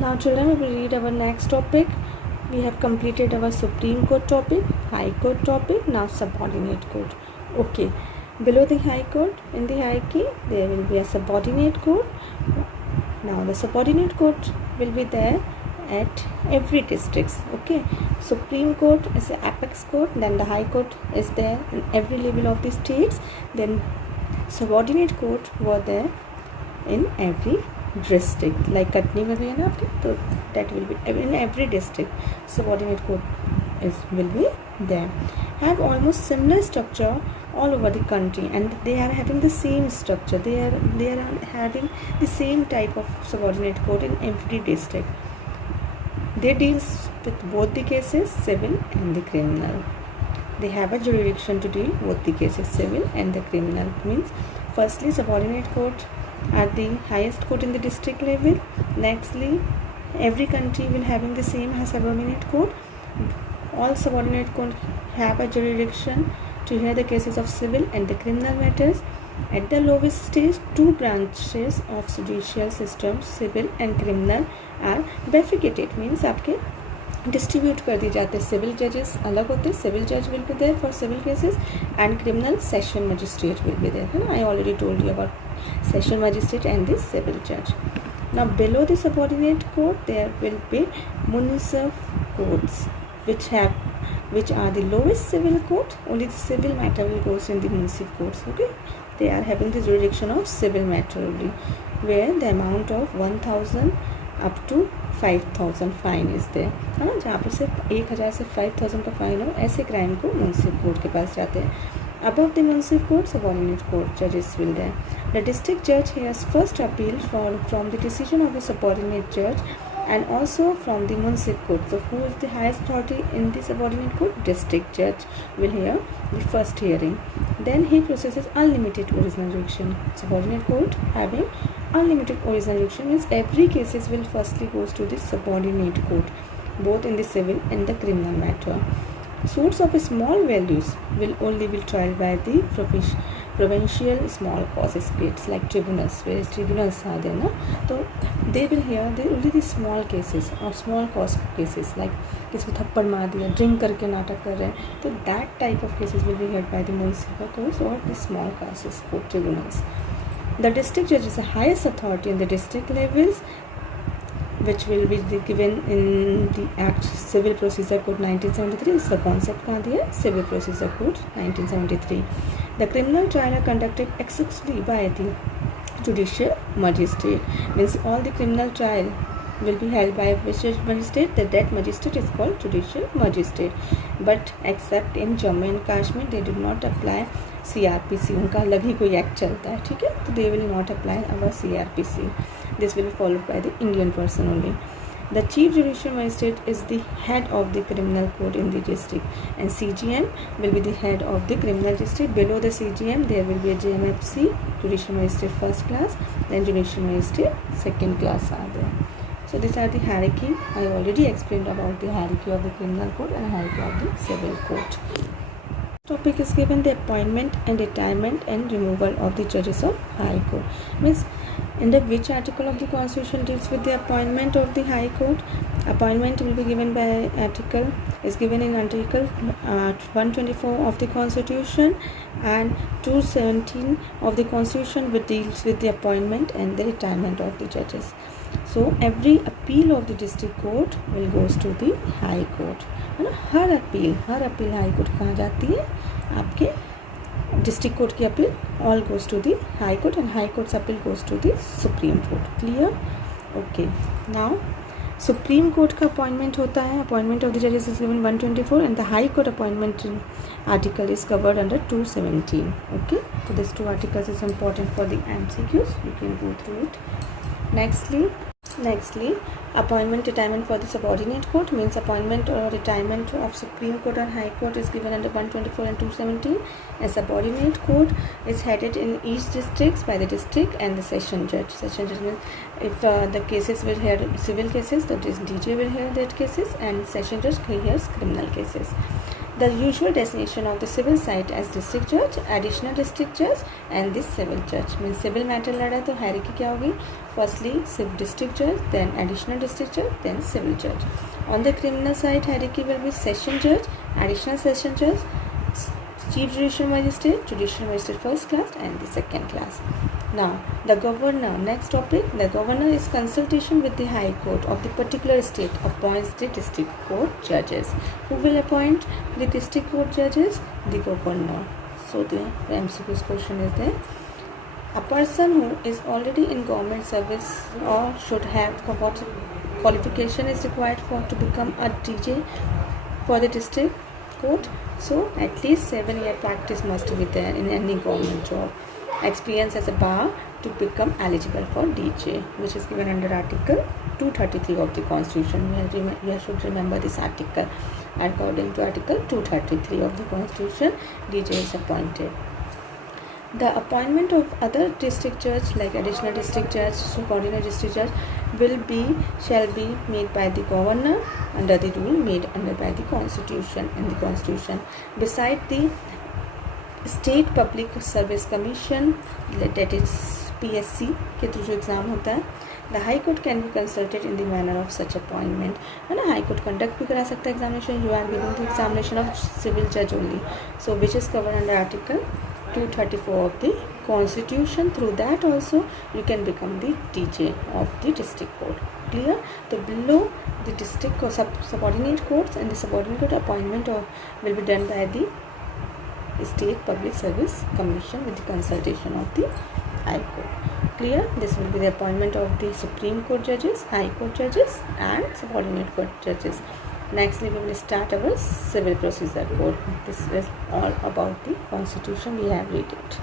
Now children, we will read our next topic. We have completed our Supreme Court topic, High Court topic, now Subordinate Court. Okay, below the High Court, in the hierarchy, there will be a Subordinate Court. Now the Subordinate Court will be there at every district. Okay, Supreme Court is the apex court, then the High Court is there in every level of the states, then Subordinate Court were there in every district, like Katni में भी है ना आपके, तो that will be in every district. Subordinate court will be there. Have almost similar structure all over the country, and they are having the same structure. They are having the same type of subordinate court in every district. They deals with both the cases, civil and the criminal. They have a jurisdiction to deal both the cases, civil and the criminal. Means firstly, subordinate court are the highest court in the district level. Nextly, every country will having the same subordinate court. All subordinate court have a jurisdiction to hear the cases of civil and the criminal matters. At the lowest stage, two branches of judicial system, civil and criminal, are bifurcated. Means आपके distribute कर दी जाते हैं. Civil जजेस अलग होते हैं. Civil जज will be there for civil cases and criminal session magistrate will be there, है ना. I already told you about session magistrate and the civil जज. Now below the subordinate court there will be municipal courts which are the lowest civil court. Only the civil matter will goes in the municipal courts. Okay, they are having the jurisdiction of civil matter only, where the amount of 1000 up to 5000 fine is there, है ना. जहाँ पर सिर्फ 1000 से 5000 का fine हो, ऐसे crime को म्युनिसिपल कोर्ट के पास जाते हैं. Above the municipal court, subordinate court judges will there. The district judge hears first appeal from the decision of the subordinate judge and also from the municipal court. So who is the highest authority in the subordinate court? District judge will hear the first hearing. Then he processes unlimited original jurisdiction. Subordinate court having unlimited original jurisdiction means every cases will firstly goes to the subordinate court, both in the civil and the criminal matter. Suits of small values will only be tried by the provincial small cause states like tribunals, where tribunals are there, na. So they will hear only the small cases or small cause cases, like किसी को थप्पड़ मार दिया, drink करके नाटक कर रहे हैं, तो that type of cases will be heard by the municipal courts or the small causes court tribunals. The district judge is the highest authority in the district levels, which will be given in the Act Civil Procedure Code 1973. इसका concept कहाँ दिया है? Civil Procedure Code 1973. The criminal trial are conducted exclusively by the judicial magistrate. Means all the criminal trial will be held by which magistrate? That magistrate is called judicial magistrate. But except in Jammu and Kashmir, they do not apply CRPC. उनका अलग ही कोई act चलता है, ठीक है. तो they will not apply our CRPC. This will be followed by the Indian person only. The chief judicial magistrate is the head of the criminal court in the district, and CGM will be the head of the criminal district. Below the CGM, there will be a JMFC, judicial magistrate first class, then judicial magistrate second class are there. So these are the hierarchy. I already explained about the hierarchy of the criminal court and hierarchy of the civil court. Topic is given the appointment and retirement and removal of the judges of High Court. Means under which article of the Constitution deals with the appointment of the High Court? Appointment will be given by article is given in article 124 of the Constitution and 217 of the Constitution, which deals with the appointment and the retirement of the judges. So every appeal of the district court will goes to the High Court, है ना. हर appeal high court कहाँ जाती है? आपके district court की appeal all goes to the high court and high courts appeal goes to the supreme court. Clear? Okay. Now supreme court का appointment होता है, अपॉइंटमेंट ऑफ द जजेस is given 124 and the high court appointment article is covered under 217. Okay, so these two articles is important for the MCQs. You can go through it. Nextly, appointment retirement for the subordinate court means appointment or retirement of Supreme Court or High Court is given under 124 and 217. A subordinate court is headed in each district by the district and the session judge. Session judge means if the cases will hear civil cases, that is DJ will hear that cases, and session judge hears criminal cases. The usual designation of the civil side as district judge, additional district judge and the civil judge. Means civil matter लड़ा तो hierarchy क्या होगी? Firstly civil district judge, then additional district judge, then civil judge. On the criminal side, hierarchy will be session judge, additional session judge, chief judicial magistrate first class and the second class. Now the governor, next topic. The governor is consultation with the high court of the particular state appoints the district court judges. Who will appoint the district court judges? The governor. So the MCQ's question is there. A person who is already in government service or should have what qualification is required for to become a DJ for the district court? So at least 7-year practice must be there in any government job. Experience as a bar to become eligible for DJ, which is given under Article 233 of the Constitution. We should remember this article. According to Article 233 of the Constitution, DJ is appointed. The appointment of other district judge like additional district judge, subordinate district judge shall be made by the governor under the rule made under by the Constitution and the Constitution. Beside the State Public Service Commission, that is PSC के through जो exam होता है, the High Court can be consulted in the manner of such appointment. है ना, High Court conduct भी करा सकता है examination. You are giving the examination of civil judge only, so which is covered under Article 234 of the Constitution. Through that also you can become the DJ of the district court. Clear? So below the district or subordinate courts and the subordinate court appointment will be done by the State Public Service Commission with the consultation of the High Court. Clear? This will be the appointment of the Supreme Court judges, High Court judges and subordinate court judges. Next we will start our Civil Procedure Code. This is all about the Constitution. We have read it.